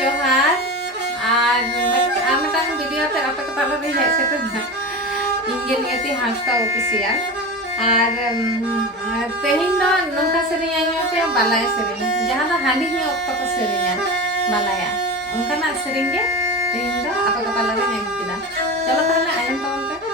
जोहार और मिटांग वीडियो ते आपे को ताला रे हेज सेटना इंगे नियति हांसदा ऑफिशियल और तेहिन दो नोंका सेरिंग आयो पे बालाय सेरिंग जहां दो हांडी ही ऑक्टो को सेरिंगा बालाया उनका ना सेरिंग के तेहिन दो आपे को ताला रे नेम किदा चलो ताहले आयन तोन पे